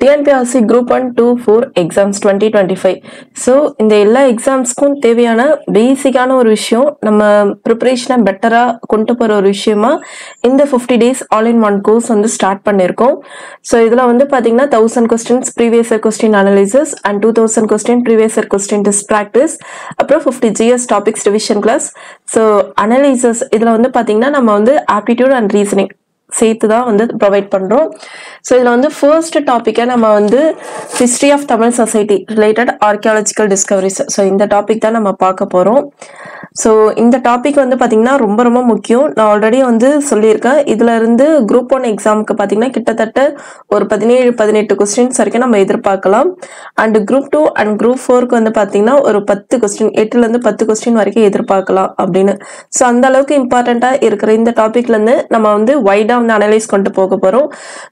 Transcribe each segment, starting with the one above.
TNPSC group 1, 2, 4 exams 2025. So இந்த எல்லா எக்ஸாம்ஸ்க்கும் தேவையான பேசிக்கான ஒரு விஷயம், நம்ம ப்ரிப்பரேஷனை பெட்டராக கொண்டு போகிற ஒரு விஷயமா இந்த 50 days all in one course வந்து ஸ்டார்ட் பண்ணியிருக்கோம். ஸோ இதில் வந்து பார்த்தீங்கன்னா 1000 questions previous year question analysis and 2000 question previous year question test practice, அப்புறம் 50 GS topics revision class. So analysis இதில் வந்து பார்த்தீங்கன்னா நம்ம வந்து ஆப்டிடியூட் அண்ட் ரீசனிங் சேர்த்து தான் வந்து ப்ரொவைட் பண்ணுறோம். ஸோ இதில் வந்து ஃபர்ஸ்ட் டாப்பிக்கை நம்ம வந்து history of Tamil society related archaeological discoveries. So இந்த டாபிக் தான் நம்ம பார்க்க போகிறோம். ஸோ இந்த டாபிக் வந்து பார்த்தீங்கன்னா ரொம்ப ரொம்ப முக்கியம். நான் ஆல்ரெடி வந்து சொல்லியிருக்கேன், இதில் இருந்து குரூப் 1 எக்ஸாமுக்கு பார்த்தீங்கன்னா கிட்டத்தட்ட ஒரு 17-18 கொஸ்டின்ஸ் வரைக்கும் நம்ம எதிர்பார்க்கலாம். அண்ட் குரூப் 2 அண்ட் குரூப் 4க்கு வந்து பார்த்தீங்கன்னா ஒரு 10 கொஸ்டின், 8லேருந்து 10 கொஸ்டின் வரைக்கும் எதிர்பார்க்கலாம் அப்படின்னு. ஸோ அந்த அளவுக்கு இம்பார்ட்டண்ட்டாக இருக்கிற இந்த டாபிக்லேருந்து நம்ம வந்து வைடாக வந்து அனலைஸ் கொண்டு போக போகிறோம்.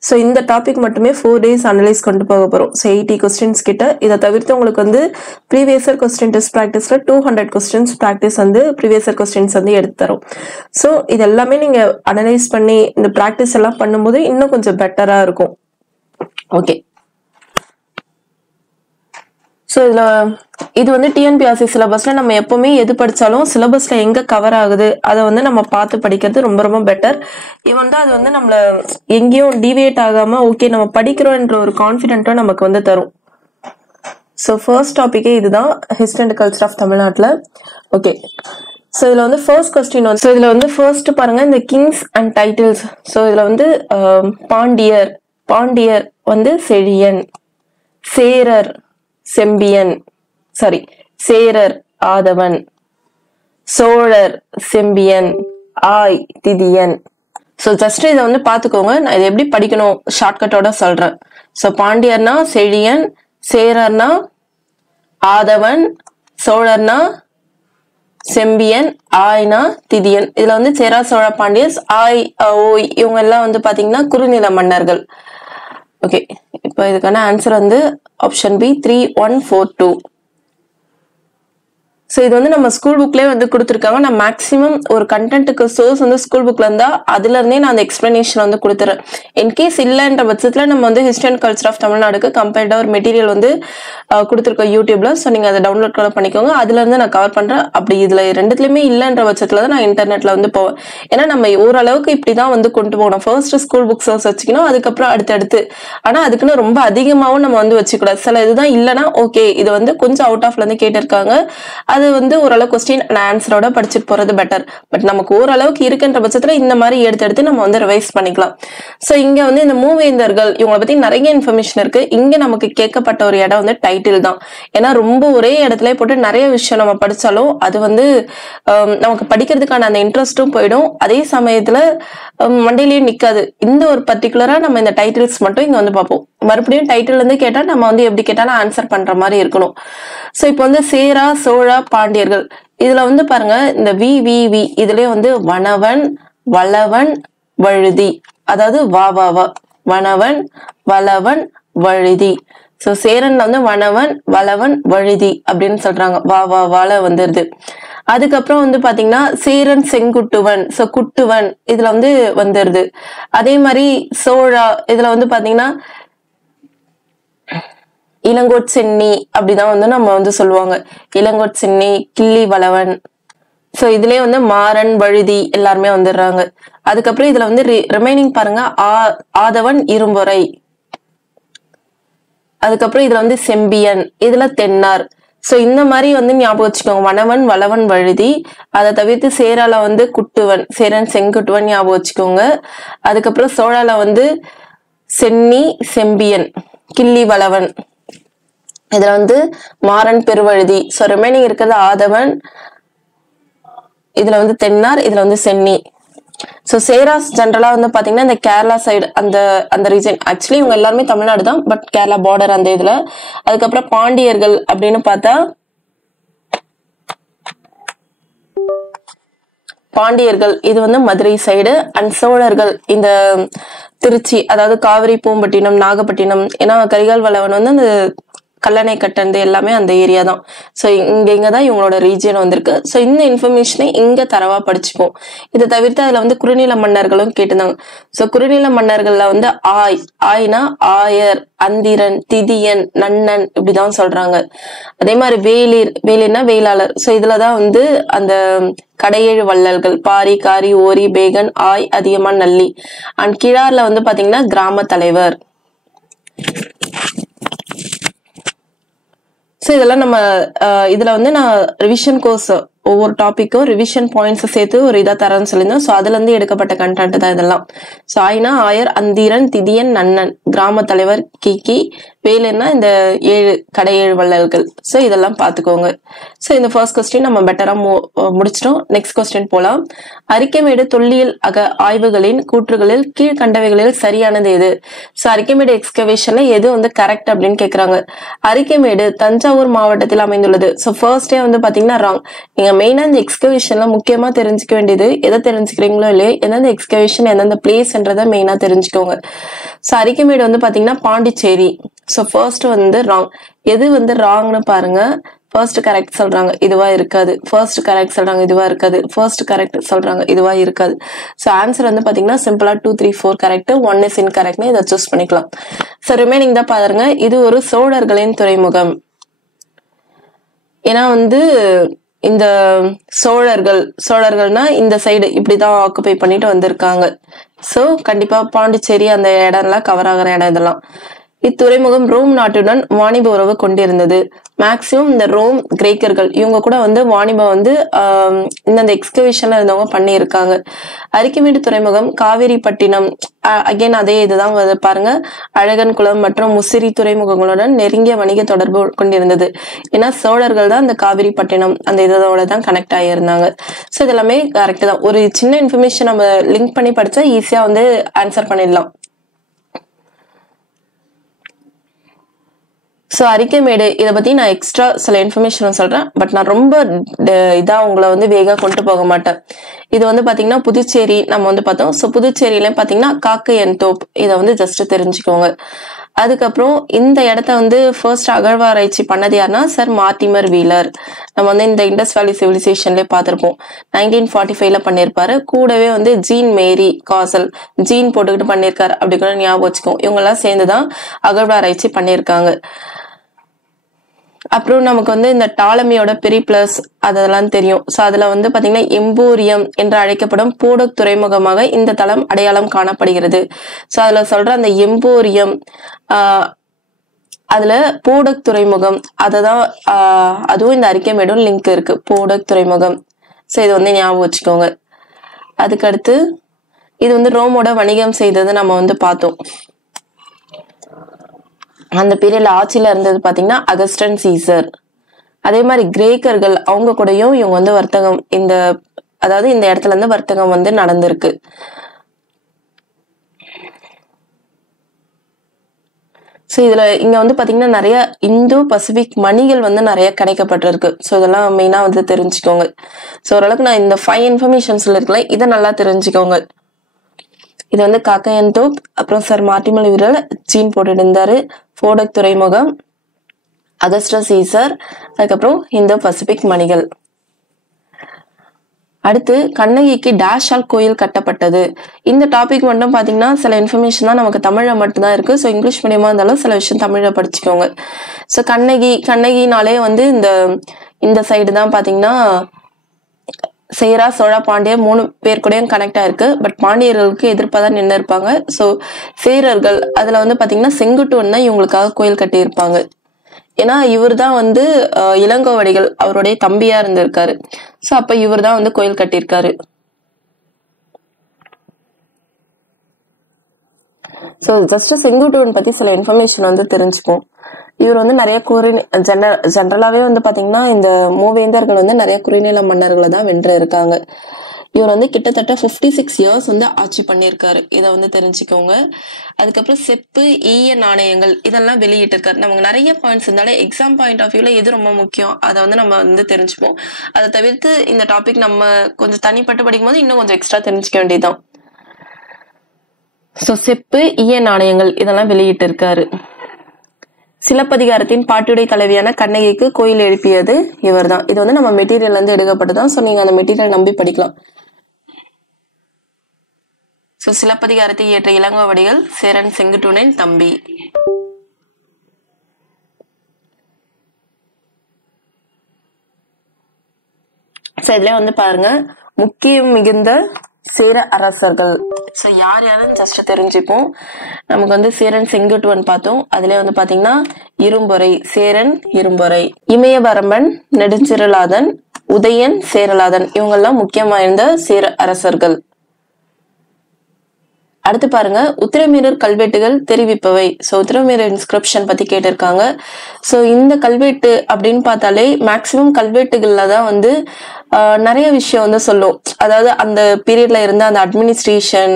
ஸோ இந்த டாபிக் மட்டுமே 4 days அனலைஸ் கொண்டு போக போகிறோம். ஸோ 80 கொஸ்டின்ஸ் கிட்ட. இதை தவிர்த்து உங்களுக்கு வந்து ப்ரீவியஸ் இயர் கொஸ்டின் டெஸ்ட் ப்ராக்டிஸில் 200 கொஸ்டின்ஸ் ப்ராக்டிஸ் வந்து ப்ரீவியஸ் இயர் கொஸ்டின்ஸ் வந்து எடுத்து தரும். ஸோ இது எல்லாமே நீங்கள் அனலைஸ் பண்ணி இந்த ப்ராக்டிஸ் எல்லாம் பண்ணும்போது இன்னும் கொஞ்சம் பெட்டராக இருக்கும். ஓகே, ஸோ இது வந்து டிஎன்பிஎஸ்சி சிலபஸ்ல நம்ம எப்பவுமே எது படிச்சாலும் சிலபஸ்ல எங்க கவர் ஆகுது அதை வந்து நம்ம பார்த்து படிக்கிறது ரொம்ப ரொம்ப பெட்டர். இது வந்து அது வந்து நம்மள எங்கேயும் டிவியேட் ஆகாம ஓகே நம்ம படிக்கிறோம்ன்ற ஒரு கான்ஃபிடென்ட்டும் நமக்கு வந்து தரும். ஸோ ஃபர்ஸ்ட் டாபிக்கே இதுதான், ஹிஸ்டரி அண்ட் கல்ச்சர் ஆஃப் தமிழ்நாட்டில். ஓகே, ஸோ இதில் வந்து ஃபர்ஸ்ட் கொஸ்டின் வந்து, ஸோ இதில் வந்து ஃபர்ஸ்ட் பாருங்க இந்த கிங்ஸ் அண்ட் டைட்டில்ஸ். ஸோ இதில் வந்து பாண்டியர் வந்து செழியன், சேரர் செம்பியன், சேரர் ஆதவன், சோழர் செம்பியன், ஆய் திதியன். ஸோ ஜஸ்ட் இதை வந்து பார்த்துக்கோங்க, நான் இதை எப்படி படிக்கணும் ஷார்ட்கட்டோட சொல்றேன். ஸோ பாண்டியர்னா செழியன், சேரர்னா ஆதவன், சோழர்னா செம்பியன், ஆய்னா திதியன். இதுல வந்து சேரா சோழ பாண்டியர்ஸ், ஆய் ஓய் இவங்க எல்லாம் வந்து பாத்தீங்கன்னா குறுநில மன்னர்கள். ஓகே, இப்போ இதுக்கான ஆன்சர் வந்து ஆப்ஷன் பி 3142. ஸோ இது வந்து நம்ம ஸ்கூல் புக்லேயே வந்து கொடுத்துருக்காங்க. நான் மேக்ஸிமம் ஒரு கண்டென்ட்டுக்கு சோர்ஸ் வந்து ஸ்கூல் புக்ல இருந்தா அதுல இருந்தே நான் அந்த எக்ஸ்பிளனேஷன் வந்து கொடுத்துறேன். இன்கேஸ் இல்லைன்ற பட்சத்தில் நம்ம வந்து ஹிஸ்டரி அண்ட் கல்ச்சர் ஆஃப் தமிழ்நாடுக்கு கம்பேர்டா ஒரு மெட்டீரியல் வந்து கொடுத்துருக்கோம் யூடியூப்ல. ஸோ நீங்க அதை டவுன்லோட் கூட பண்ணிக்கோங்க, அதுல இருந்து நான் கவர் பண்றேன். அப்படி இதுல ரெண்டுத்துலயுமே இல்லைன்ற பட்சத்துல தான் நான் இன்டர்நெட்ல வந்து போவேன். ஏன்னா நம்ம ஓரளவுக்கு இப்படிதான் வந்து கொண்டு போகணும். ஃபர்ஸ்ட் ஸ்கூல் புக் சோர்ஸ் வச்சுக்கணும், அதுக்கப்புறம் அடுத்தடுத்து. ஆனா அதுக்குன்னு ரொம்ப அதிகமாகவும் நம்ம வந்து வச்சுக்கூடாது. சில இதுதான் இல்லைன்னா ஓகே இது வந்து கொஞ்சம் அவுட் ஆஃப்ல இருந்து கேட்டிருக்காங்க, அது வந்து ஓரளவு கொஸ்டின் அண்ட் ஆன்சரோட படிச்சுட்டு போறது பெட்டர். பட் நமக்கு ஓரளவுக்கு இருக்குன்ற பட்சத்துல இந்த மாதிரி எடுத்து நம்ம வந்து ரிவைஸ் பண்ணிக்கலாம். சோ இங்க வந்து இந்த மூவேந்தர்கள் இவங்களை பத்தி நிறைய இன்ஃபர்மேஷன் இருக்கு. இங்க நமக்கு கேட்கப்பட்ட ஒரு இடம் வந்து டைட்டில் தான். ஏன்னா ரொம்ப ஒரே இடத்துல போட்டு நிறைய விஷயம் நம்ம படிச்சாலும் அது வந்து நமக்கு படிக்கிறதுக்கான அந்த இன்ட்ரெஸ்டும் போயிடும், அதே சமயத்துல மண்டையிலயும் நிக்காது. இந்த ஒரு பர்டிகுலரா நம்ம இந்த டைட்டில்ஸ் மட்டும் இங்க வந்து பார்ப்போம். மறுபடியும் டைட்டில் இருந்து கேட்டா நம்ம வந்து எப்படி கேட்டாலும் ஆன்சர் பண்ற மாதிரி இருக்கணும். சோ இப்போ வந்து சேரா சோழா பாண்டியர்கள் இதுல வந்து பாருங்க இந்த வி இதுலயே வந்து வனவன் வளவன் வழுதி, அதாவது வனவன் வளவன் வழுதி. சோ சேரன்ல வந்து வனவன் வளவன் வழுதி அப்படின்னு சொல்றாங்க, வால வந்துருது. அதுக்கப்புறம் வந்து பாத்தீங்கன்னா சேரன் செங்குட்டுவன், சோ குட்டுவன் இதுல வந்து வந்துருது. அதே மாதிரி சோழா இதுல வந்து பாத்தீங்கன்னா இளங்கோட் சென்னி அப்படிதான் வந்து நம்ம வந்து சொல்லுவாங்க, இளங்கோட் சென்னி, கிள்ளி வளவன். சோ இதுலயே வந்து மாறன் வழுதி எல்லாருமே வந்துடுறாங்க. அதுக்கப்புறம் இதுல வந்து ரிமைனிங் பாருங்க ஆதவன் இரும்பொறை, அதுக்கப்புறம் இதுல வந்து செம்பியன், இதுல தென்னார். சோ இந்த மாதிரி வந்து ஞாபகம் வச்சுக்கோங்க, வனவன் வளவன் வழுதி. அதை தவிர்த்து சேரால வந்து குட்டுவன், சேரன் செங்குட்டுவன் ஞாபகம் வச்சுக்கோங்க. அதுக்கப்புறம் சோழால வந்து சென்னி செம்பியன், கிள்ளி வளவன், இதுல வந்து மாறன் பெருவழுதி. சோ ரிமைனிங் இருக்கிறது ஆதவன், இதுல வந்து தென்னார், இதுல வந்து சென்னி. சோ சேராஸ் ஜென்ரலா வந்து பாத்தீங்கன்னா இந்த கேரளா சைடு அந்த ரீஜன். ஆக்சுவலி இவங்க எல்லாருமே தமிழ்நாடு தான், பட் கேரளா பார்டர் அந்த இதுல. அதுக்கப்புறம் பாண்டியர்கள் அப்படின்னு பார்த்தா பாண்டியர்கள் இது வந்து மதுரை சைடு. அண்ட் சோழர்கள் இந்த திருச்சி, அதாவது காவிரி, பூம்பட்டினம், நாகப்பட்டினம். ஏன்னா கரிகால் வளவன் வந்து அந்த கல்லணை கட்டந்து எல்லாமே அந்த ஏரியா தான். ஸோ இங்கதான் இவங்களோட ரீஜியன் வந்திருக்கு. ஸோ இந்த இன்ஃபர்மேஷனை இங்க தரவா படிச்சுப்போம். இதை தவிர்த்து அதுல வந்து குறுநில மன்னர்களும் கேட்டிருந்தாங்க. ஸோ குறுநில மன்னர்கள்ல வந்து ஆய்னா ஆயர், அந்திரன், திதியன், நன்னன் இப்படிதான் சொல்றாங்க. அதே மாதிரி வேலிர்னா வேளாளர். ஸோ இதுலதான் வந்து அந்த கடையேழு வள்ளல்கள் பாரி, காரி, ஓரி, பேகன், ஆய், அதியமான், நல்லி. அண்ட் கிழார்ல வந்து பாத்தீங்கன்னா கிராம தலைவர். ஸோ இதெல்லாம் நம்ம இதுல வந்து நான் ரிவிஷன் கோர்ஸ் ஒவ்வொரு டாபிக்கும் ரிவிஷன் பாயிண்ட்ஸ் சேர்த்து ஒரு இதா தரேன்னு சொல்லியிருந்தோம். ஸோ அதுல இருந்து எடுக்கப்பட்ட கண்டென்ட் தான் இதெல்லாம். ஸோ ஆய்னா ஆயர், அந்திரன், திதியன், நன்னன், கிராம தலைவர் கிக்கி, வேலைன்னா இந்த கடையேழு வள்ளல்கள். ஸோ இதெல்லாம் பாத்துக்கோங்க. ஸோ இந்த ஃபர்ஸ்ட் கொஸ்டின் நம்ம பெட்டரா முடிச்சிட்டோம். நெக்ஸ்ட் கொஸ்டின் போலாம். அரிக்கமேடு தொல்லியல் ஆய்வுகளின் கூற்றுகளில் கீழ்கண்டவைகளில் சரியானது எது? ஸோ அரிக்கமேடு எக்ஸ்கவேஷன்ல எது வந்து கரெக்ட் அப்படின்னு கேக்குறாங்க. அரிக்கமேடு தஞ்சாவூர் மாவட்டத்தில் அமைந்துள்ளது. ஸோ ஃபர்ஸ்டே வந்து பாத்தீங்கன்னா ராங். நீங்க மெயினா இந்த எக்ஸ்கவேஷன்ல முக்கியமா தெரிஞ்சுக்க வேண்டியது எதை தெரிஞ்சுக்கிறீங்களோ இல்லையோ எந்தெந்த எக்ஸ்கவேஷன் எந்தெந்த பிளேஸ்ன்றத மெயினா தெரிஞ்சுக்கோங்க. ஸோ அரிக்கமேடு வந்து பாத்தீங்கன்னா பாண்டிச்சேரி. ஸோ ஃபர்ஸ்ட் வந்து ராங். எது வந்து ராங்னு பாருங்க. ஃபர்ஸ்ட் கரெக்ட் சொல்றாங்க, இதுவா இருக்காது. ஃபர்ஸ்ட் கரெக்ட் சொல்றாங்க, இதுவா இருக்காது. ஃபர்ஸ்ட் கரெக்ட் சொல்றாங்க, இதுவா இருக்காது. ஸோ ஆன்சர் வந்து பாத்தீங்கன்னா சிம்பிளா 2, 3, 4 கரெக்ட், 1 இஸ் இன்கரெக்ட்னு இதை சூஸ் பண்ணிக்கலாம். ஸோ ரிமைனிங் தான் பாருங்க. இது ஒரு சோழர்களின் துறைமுகம். ஏன்னா வந்து இந்த சோழர்கள்னா இந்த சைடு இப்படிதான் ஆக்குபை பண்ணிட்டு வந்திருக்காங்க. சோ கண்டிப்பா பாண்டிச்சேரி அந்த இடம் எல்லாம் கவர் ஆகிற இடம் இதெல்லாம். இத்துறைமுகம் ரோம் நாட்டுடன் வாணிப உறவு கொண்டிருந்தது. மேக்சிமம் இந்த ரோம், கிரேக்கர்கள் இவங்க கூட வந்து வாணிபம் வந்து இந்த எக்ஸ்கவேஷன்ல இருந்தவங்க பண்ணி இருக்காங்க. அரிக்கமேடு துறைமுகம் காவேரிப்பட்டினம் அகைன் அதே இதுதான் பாருங்க. அழகன் குளம் மற்றும் முசிறி துறைமுகங்களுடன் நெருங்கிய வணிக தொடர்பு கொண்டிருந்தது. ஏன்னா சோழர்கள் தான் இந்த காவிரிப்பட்டினம் அந்த இதோட தான் கனெக்ட் ஆகியிருந்தாங்க. ஸோ இதெல்லாமே கரெக்ட் தான். ஒரு சின்ன இன்ஃபர்மேஷன் நம்ம லிங்க் பண்ணி படிச்சா ஈஸியா வந்து ஆன்சர் பண்ணிடலாம். ஸோ அரிக்கமேடு இதை பத்தி நான் எக்ஸ்ட்ரா சில இன்ஃபர்மேஷன் சொல்றேன். பட் நான் ரொம்ப இதா உங்களை வந்து வேகா கொண்டு போக மாட்டேன். இது வந்து பாத்தீங்கன்னா புதுச்சேரி நம்ம வந்து பார்த்தோம். ஸோ புதுச்சேரியில பாத்தீங்கன்னா காக்கையன் தோப் இதை வந்து ஜஸ்ட் தெரிஞ்சுக்கோங்க. அதுக்கப்புறம் இந்த இடத்த வந்து ஃபர்ஸ்ட் அகழ்வாராய்ச்சி பண்ணது யாருன்னா சர் மார்டிமர் வீலர். நம்ம வந்து இந்த இண்டஸ் வேலி சிவிலைசேஷன்லயே பார்த்திருப்போம். 1945ல பண்ணிருப்பாரு. கூடவே வந்து ஜீன் மேரி காசல் ஜீன் போட்டுக்கிட்டு பண்ணிருக்காரு அப்படி கூட ஞாபகம் வச்சுக்கோம். இவங்க எல்லாம் சேர்ந்துதான் அகழ்வாராய்ச்சி பண்ணிருக்காங்க. அப்புறம் நமக்கு வந்து இந்த டாலமியோட பெரிப்ளஸ் அதெல்லாம் தெரியும். சோ அதுல வந்து பாத்தீங்கன்னா எம்போரியம் என்று அழைக்கப்படும் போடக் துறைமுகமாக இந்த தளம் அடையாளம் காணப்படுகிறது. சோ அதுல சொல்ற அந்த எம்போரியம் அதுல போடக் துறைமுகம் அததான் அதுவும் இந்த அரிக்கமேடும் லிங்க் இருக்கு. போடக் துறைமுகம். சோ இது வந்து ஞாபகம் வச்சுக்கோங்க. அதுக்கடுத்து இது வந்து ரோமோட வணிகம் செய்தது நம்ம வந்து பார்த்தோம். அந்த பீரியட்ல ஆட்சியில இருந்தது பாத்தீங்கன்னா அகஸ்டன் சீசர். அதே மாதிரி கிரேக்கர்கள் அவங்க கூடயும் இவங்க வந்து வர்த்தகம் அதாவது இந்த இடத்துல இருந்து வர்த்தகம் வந்து நடந்திருக்கு. சோ இதுல இங்க வந்து பாத்தீங்கன்னா நிறைய இந்தோ பசிபிக் மணிகள் வந்து நிறைய கிடைக்கப்பட்டிருக்கு. சோ இதெல்லாம் மெயினா வந்து தெரிஞ்சுக்கோங்க. சோ ஓரளவுக்கு நான் இந்த 5 இன்ஃபர்மேஷன்ஸ்ல இருக்கல, இதை நல்லா தெரிஞ்சுக்கோங்க. இது வந்து காக்கையன் தோப், அப்புறம் சர் மார்டிமர் வீரர் ஜீன் போட்டுட்டு இருந்தாரு, போடக் துறைமுகம், அகஸ்டஸ் சீசர், அதுக்கப்புறம் இந்தோ பசிபிக் மணிகள். அடுத்து கண்ணகிக்கு டேஷால் கோயில் கட்டப்பட்டது. இந்த டாபிக் மட்டும் பாத்தீங்கன்னா சில இன்ஃபர்மேஷன் தான் நமக்கு தமிழ்ல மட்டும்தான் இருக்கு. ஸோ இங்கிலீஷ் மீடியமா இருந்தாலும் சில விஷயம் தமிழ்ல படிச்சுக்கோங்க. ஸோ கண்ணகினாலே வந்து இந்த சைடு தான் பாத்தீங்கன்னா சேரா, சோழ, பாண்டியர் 3 பேர் கூடயும் கனெக்ட் ஆயிருக்கு. பட் பாண்டியர்களுக்கு எதிர்ப்பாதான் நின்று இருப்பாங்க. சோ சேரர்கள் அதுல வந்து பாத்தீங்கன்னா செங்குட்டுவன் தான் இவங்களுக்காக கோயில் கட்டி இருப்பாங்க. ஏன்னா இவர் தான் வந்து இளங்கோவடிகள் அவருடைய தம்பியா இருந்திருக்காரு. சோ அப்ப இவர் தான் வந்து கோயில் கட்டியிருக்காரு. சோ ஜஸ்ட் செங்குட்டுவன் பத்தி சில இன்ஃபர்மேஷன் வந்து தெரிஞ்சுப்போம். இவர் வந்து நிறைய ஜெனரலாவே வந்து பாத்தீங்கன்னா இந்த மூவேந்தர்கள் வந்து நிறைய குறுநில மன்னர்களை தான் வென்று இருக்காங்க. இவர் வந்து கிட்டத்தட்ட 56 இயர்ஸ் வந்து ஆட்சி பண்ணியிருக்காரு. இதை வந்து தெரிஞ்சுக்கோங்க. அதுக்கப்புறம் செப்பு, ஈய நாணயங்கள் இதெல்லாம் வெளியிட்டு இருக்காரு. நமக்கு நிறைய பாயிண்ட்ஸ் இருந்தாலே எக்ஸாம் பாயிண்ட் ஆஃப் வியூல எது ரொம்ப முக்கியம் அதை வந்து நம்ம வந்து தெரிஞ்சுப்போம். அதை தவிர்த்து இந்த டாபிக் நம்ம கொஞ்சம் தனிப்பட்டு படிக்கும் போது இன்னும் கொஞ்சம் எக்ஸ்ட்ரா தெரிஞ்சுக்க வேண்டியதுதான். சோ செப்பு, ஈய நாணயங்கள் இதெல்லாம் வெளியிட்டு இருக்காரு. சிலப்பதிகாரத்தின் பாட்டுடை தலைவியான கண்ணகிக்கு கோயில் எழுப்பியது இவர்தான். இது வந்து நம்ம மெட்டீரியல் இருந்து எடுக்கப்பட்டதான். சோ நீங்க அந்த மெட்டீரியல் நம்பி படிக்கலாம். சோ சிலப்பதிகாரத்தை இயற்ற இளங்கோவடிகள் சேரன் செங்குட்டுவனின் தம்பி. சோ இதுல வந்து பாருங்க, முக்கியம் மிகுந்த சேர அரசர்கள். சோ யார் யாருன்னு ஜஸ்ட் தெரிஞ்சுப்போம். நமக்கு வந்து சேரன் செங்குட்டுவன் பார்த்தோம். அதுல வந்து பாத்தீங்கன்னா இரும்பொறை, சேரன் இரும்பொறை, இமயவரம்பன், நெடுஞ்சிரலாதன், உதயன், சேரலாதன், இவங்க எல்லாம் முக்கியமா இருந்த சேர அரசர்கள். அடுத்து பாருங்க, உத்திரமேரூர் கல்வெட்டுகள் தெரிவிப்பவை. சோ உத்திரமேரூர் இன்ஸ்கிரிப்ஷன் பத்தி கேட்டிருக்காங்க. சோ இந்த கல்வெட்டு அப்படின்னு பார்த்தாலே மேக்சிமம் கல்வெட்டுகள்ல தான் வந்து நிறைய விஷயம் வந்து சொல்லும். அதாவது அந்த பீரியட்ல இருந்த அந்த அட்மினிஸ்ட்ரேஷன்,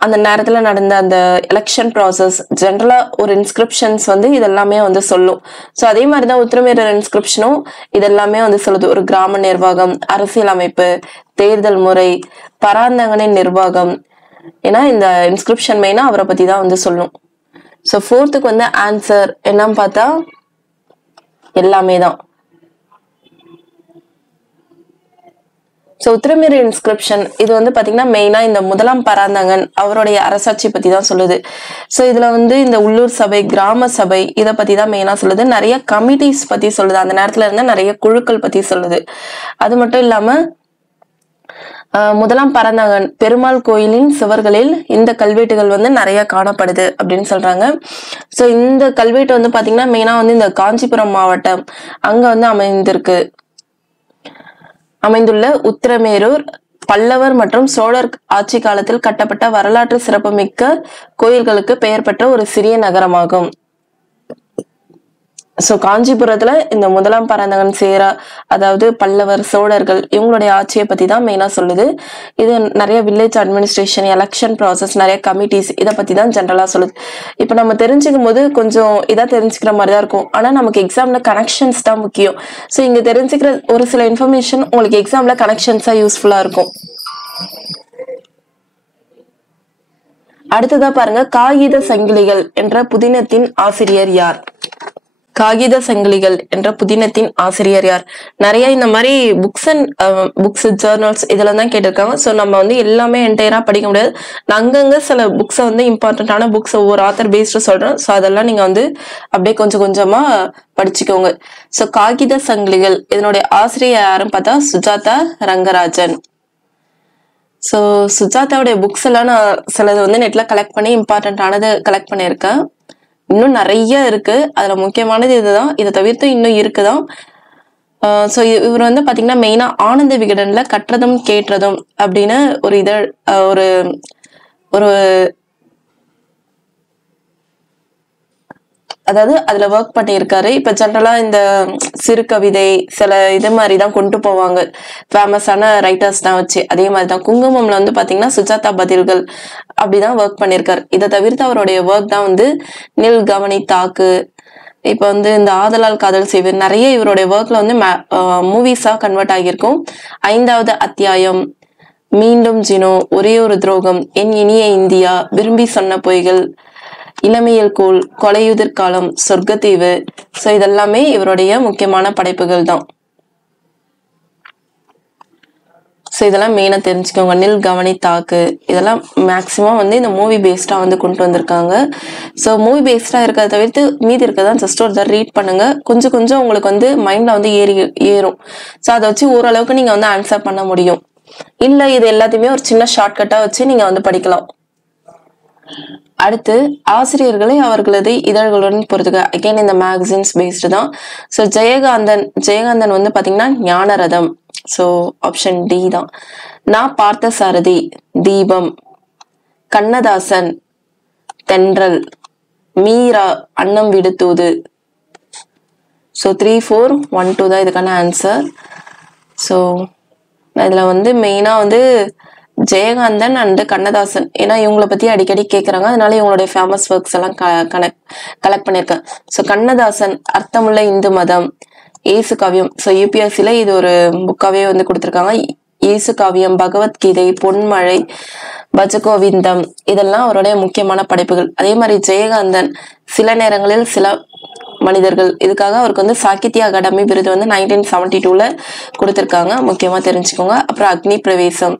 அந்த நேரத்துல நடந்த அந்த எலெக்ஷன் ப்ராசஸ், ஜென்ரலா ஒரு இன்ஸ்கிரிப்ஷன்ஸ் வந்து இதெல்லாமே வந்து சொல்லும். சோ அதே மாதிரிதான் உத்திரமேரூர் இன்ஸ்கிரிப்ஷனும் இதெல்லாமே வந்து சொல்லுது. ஒரு கிராம நிர்வாகம், அரசியல் அமைப்பு, தேர்தல் முறை, பராந்தகனின் நிர்வாகம். ஏன்னா இந்த இன்ஸ்கிரிப்ஷன் மெயினா அவரை பத்தி தான் வந்து சொல்லும். சோ ஃபோர்த்துக்கு வந்து ஆன்சர் என்னன்னு பார்த்தா எல்லாமே தான். சோ உத்திரமேரூர் இன்ஸ்கிரிப்ஷன் இது வந்து பாத்தீங்கன்னா மெயினா இந்த முதலாம் பராந்தகன் அவருடைய அரசாட்சி பத்தி தான் சொல்லுது. சோ இதுல வந்து இந்த உள்ளூர் சபை, கிராம சபை இதை பத்தி தான் மெயினா சொல்லுது. நிறைய கமிட்டிஸ் பத்தி சொல்லுது. அந்த நேரத்துல இருந்த நிறைய குழுக்கள் பத்தி சொல்லுது. அது மட்டும் இல்லாம முதலாம் பராந்தகன் பெருமாள் கோயிலின் சுவர்களில் இந்த கல்வெட்டுகள் வந்து நிறைய காணப்படுது அப்படின்னு சொல்றாங்க. சோ இந்த கல்வெட்டு வந்து பாத்தீங்கன்னா மெயினா வந்து இந்த காஞ்சிபுரம் மாவட்டம் அங்க வந்து அமைந்துள்ள உத்திரமேரூர் பல்லவர் மற்றும் சோழர் ஆட்சி காலத்தில் கட்டப்பட்ட வரலாற்று சிறப்புமிக்க கோயில்களுக்கு பெயர் பெற்ற ஒரு சிறிய நகரமாகும். சோ காஞ்சிபுரத்துல இந்த முதலாம் பராந்தகன் சேரா, அதாவது பல்லவர், சோழர்கள் இவங்களுடைய ஆட்சியை பத்தி தான் மெயினா சொல்லுது. இது நிறைய வில்லேஜ் அட்மினிஸ்ட்ரேஷன், எலெக்ஷன் ப்ராசஸ், நிறைய கமிட்டிஸ் இதை பத்தி தான் ஜென்ரலா சொல்லுது. இப்ப நம்ம தெரிஞ்சுக்கும் போது கொஞ்சம் இதா தெரிஞ்சுக்கிற மாதிரிதான் இருக்கும். ஆனா நமக்கு எக்ஸாம்ல கனெக்ஷன்ஸ் தான் முக்கியம். சோ இங்க தெரிஞ்சுக்கிற ஒரு சில இன்ஃபர்மேஷன் உங்களுக்கு எக்ஸாம்ல கனெக்ஷன்ஸா யூஸ்ஃபுல்லா இருக்கும். அடுத்ததா பாருங்க, காகித சங்கிலிகள் என்ற புதினத்தின் ஆசிரியர் யார்? காகித சங்கிலிகள் என்ற புதினத்தின் ஆசிரியர் யார்? நிறைய இந்த மாதிரி புக்ஸ் ஜேர்னல்ஸ் இதெல்லாம் தான் கேட்டிருக்காங்க. சோ நம்ம வந்து எல்லாமே என்டையரா படிக்க முடியாது. அங்கங்க சில புக்ஸை வந்து இம்பார்ட்டன்டான புக்ஸ் ஒவ்வொரு ஆத்தர் பேஸ்டு சொல்றேன். சோ அதெல்லாம் நீங்க வந்து அப்படியே கொஞ்சம் கொஞ்சமா படிச்சுக்கோங்க. சோ காகித சங்கிலிகள் இதனுடைய ஆசிரியர் யாருன்னு பார்த்தா சுஜாதா ரங்கராஜன். சோ சுஜாதாவுடைய புக்ஸ் எல்லாம் நான் சிலது வந்து நெட்ல கலெக்ட் பண்ணி இம்பார்ட்டன்டானது கலெக்ட் பண்ணியிருக்கேன். இன்னும் நிறைய இருக்கு. அதுல முக்கியமானது இதுதான். இதை தவிர்த்து இன்னும் இருக்குதான். சோ இவர் வந்து பாத்தீங்கன்னா மெயினா ஆனந்த விகடன்ல கற்றதும் கேட்டதும் அப்படின்னு ஒரு இதழ் ஒரு ஒரு அதாவது அதுல ஒர்க் பண்ணியிருக்காரு. இப்ப ஜென்ரலா இந்த சிறு கவிதை சில இது மாதிரிதான் கொண்டு போவாங்க ஃபேமஸான ரைட்டர்ஸ் தான் வச்சு. அதே மாதிரிதான் குங்குமம்ல வந்து பாத்தீங்கன்னா சுஜாதா பதில்கள் அப்படிதான் ஒர்க் பண்ணியிருக்காரு. இதை தவிர்த்து அவருடைய ஒர்க் தான் வந்து நில் கவனி தாக்கு, இப்ப வந்து இந்த ஆதலால் காதல் செய்வது, நிறைய இவருடைய ஒர்க்ல வந்து மூவிஸா கன்வெர்ட் ஆகியிருக்கும். 5வது அத்தியாயம், மீண்டும் ஜினோ, ஒரே ஒரு துரோகம், என் இனிய இந்தியா, விரும்பி சொன்ன பொய்கள், இளமையில் கோல், கொலையுதிர் காலம், சொர்க்கத்தீவு. சோ இதெல்லாமே இவருடைய முக்கியமான படைப்புகள் தான். சோ இதெல்லாம் மெயினா தெரிஞ்சுக்கோங்க. நில் கவனி தாக்கு இதெல்லாம் மேக்சிமம் வந்து இந்த மூவி பேஸ்டா வந்து கொண்டு வந்திருக்காங்க. சோ மூவி பேஸ்டா இருக்கிறத தவிர்த்து மீதி இருக்கதான் ஜஸ்ட் ஒரு தடவை ரீட் பண்ணுங்க. கொஞ்சம் கொஞ்சம் உங்களுக்கு வந்து மைண்ட்ல வந்து ஏறும். சோ அதை வச்சு ஓரளவுக்கு நீங்க வந்து ஆன்சர் பண்ண முடியும். இல்ல இது எல்லாத்தையுமே ஒரு சின்ன ஷார்ட்கட்டா வச்சு நீங்க வந்து படிக்கலாம். அடுத்து ஆசிரியர்களை அவர்களது இதழ்களுடன் பொறுத்துக்க. அகைன் இந்த மேகசின்ஸ் பேஸ்டு தான். சோ ஜெயகாந்தன் வந்து பாத்தீங்கன்னா ஞானரதம். சோ ஆப்ஷன் டி தான். நான் பார்த்த சாரதி, தீபம், கண்ணதாசன், தென்றல், மீரா, அன்னம் விடுத்தூது. சோ 3, 4, 1, 2 தான் இதுக்கான ஆன்சர். சோ இதுல வந்து மெயினா வந்து ஜெயகாந்தன் அண்ட் கண்ணதாசன், ஏன்னா இவங்களை பத்தி அடிக்கடி கேட்கறாங்க. அதனால இவங்களுடைய ஃபேமஸ் ஒர்க்ஸ் எல்லாம் கலெக்ட் பண்ணிருக்கேன். சோ கண்ணதாசன் அர்த்தமுள்ள இந்து மதம், ஏசு காவியம். சோ யூபிஎஸ்சில இது ஒரு புக்காவே வந்து கொடுத்திருக்காங்க. இயேசு காவியம், பகவத்கீதை, பொன்மழை, பஜகோவிந்தம் இதெல்லாம் அவருடைய முக்கியமான படைப்புகள். அதே மாதிரி ஜெயகாந்தன், சில நேரங்களில் சில மனிதர்கள், இதுக்காக அவருக்கு வந்து சாகித்ய அகாடமி விருது வந்து 1972ல கொடுத்திருக்காங்க, முக்கியமா தெரிஞ்சுக்கோங்க. அப்புறம் அக்னி பிரவேசம்,